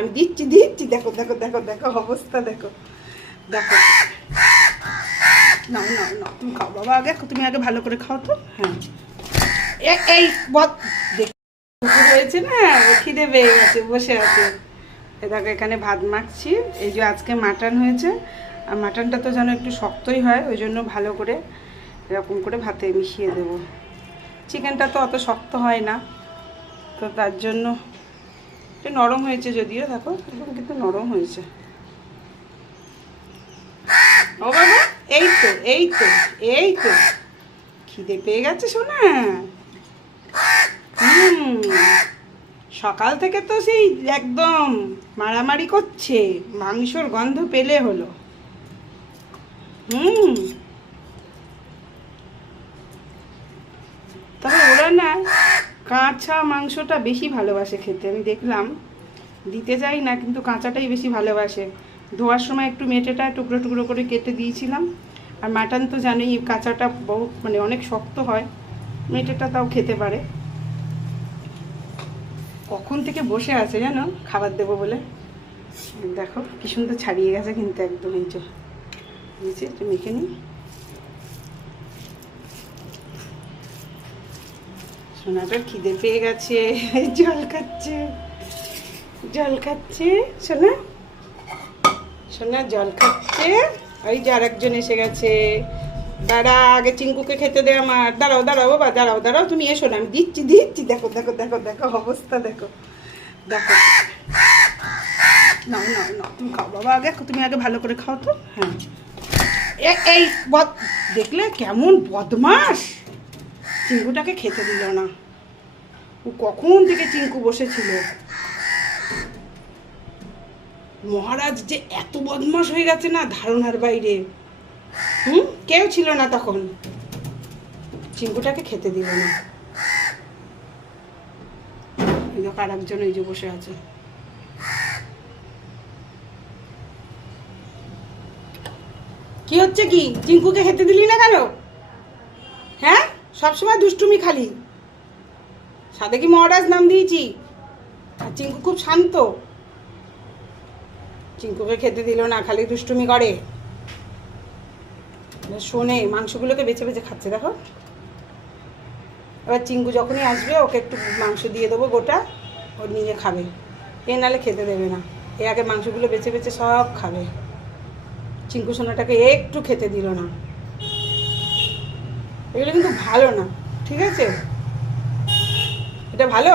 আমি দিচ্ছি দিচ্ছি, দেখো দেখো দেখো দেখো অবস্থা দেখো দেখো। নাও নাও নাও, তুমি খাও বাবা, আগে তুমি আগে ভালো করে খাও তো। হ্যাঁ এই হয়েছে না, খিদে পেয়ে গেছে, বসে আছে। এ দেখো এখানে ভাত মাখছি। এই যে আজকে মাটন হয়েছে, আর মাটনটা তো যেন একটু শক্তই হয়, ওই জন্য ভালো করে এরকম করে ভাতে মিশিয়ে দেব। চিকেনটা তো অত শক্ত হয় না, তো তার জন্য একটু নরম হয়েছে যদিও, দেখো এখন কিন্তু নরম হয়েছে। ও বাবা, এই তো এই তো এই তো খিদে পেয়ে গেছে শোনা। সকাল থেকে তো সেই একদম মারামারি করছে, মাংসর গন্ধ পেলে হলো। তবে ওরা না কাঁচা মাংসটা বেশি ভালোবাসে খেতে, আমি দেখলাম। দিতে চাই না, কিন্তু কাঁচাটাই বেশি ভালোবাসে। ধোয়ার সময় একটু মেটেটা টুকরো টুকরো করে কেটে দিয়েছিলাম। আর মাটন তো জানোই কাঁচাটা বহু মানে অনেক শক্ত হয়, মেটেটা তাও খেতে পারে। কখন থেকে বসে আছে জানো খাবার দেবো বলে। দেখো কি সুন্দর ছাড়িয়ে গেছে কিন্তু একদম। এই যে নিচে একটু মেখে নিই। সোনাটার খিদে পেয়ে গেছে, জল খাচ্ছে জল খাচ্ছে সোনা, সোনা জল খাচ্ছে। ওই যে আরেকজন এসে গেছে। দাঁড়া, আগে চিঙ্কুকে খেতে দে আমার। দাঁড়াও দাঁড়াও বাবা, দাঁড়াও দাঁড়াও, তুমি এসো না, আমি দিচ্ছি দিচ্ছি, দেখো দেখো দেখো দেখো অবস্থা দেখো দেখো। নাও নাও নাও, তুমি খাও বাবা, আগে তুমি আগে ভালো করে খাও তো। হ্যাঁ এই দেখলে কেমন বদমাস, চিঙ্কুটাকে খেতে দিল না। ও কখন থেকে চিঙ্কু বসেছিল। মহারাজ যে এত বদমাস হয়ে গেছে না, ধারণার বাইরে। কেউ ছিল না তখন, চিঙ্কুটাকে খেতে দিল না। আর একজন এই যে বসে আছে। কি হচ্ছে কি, চিঙ্কুকে খেতে দিলি না কেন? হ্যাঁ, সবসময় দুষ্টুমি খালি। সাথে কি মহারাজ নাম দিয়েছি? আর চিঙ্কু খুব শান্ত। চিঙ্কুকে খেতে দিল না, খালি দুষ্টুমি করে। শোনে, মাংসগুলোকে বেছে বেছে খাচ্ছে দেখো। এবার চিঙ্কু যখনই আসবে ওকে একটু মাংস দিয়ে দেবো গোটা, ও নিজে খাবে। এ নালে খেতে দেবে না, এ আগে মাংসগুলো বেছে বেছে সব খাবে। চিঙ্কু সোনাটাকে একটু খেতে দিল না। এগুলো কিন্তু ভালো না, ঠিক আছে? এটা ভালো?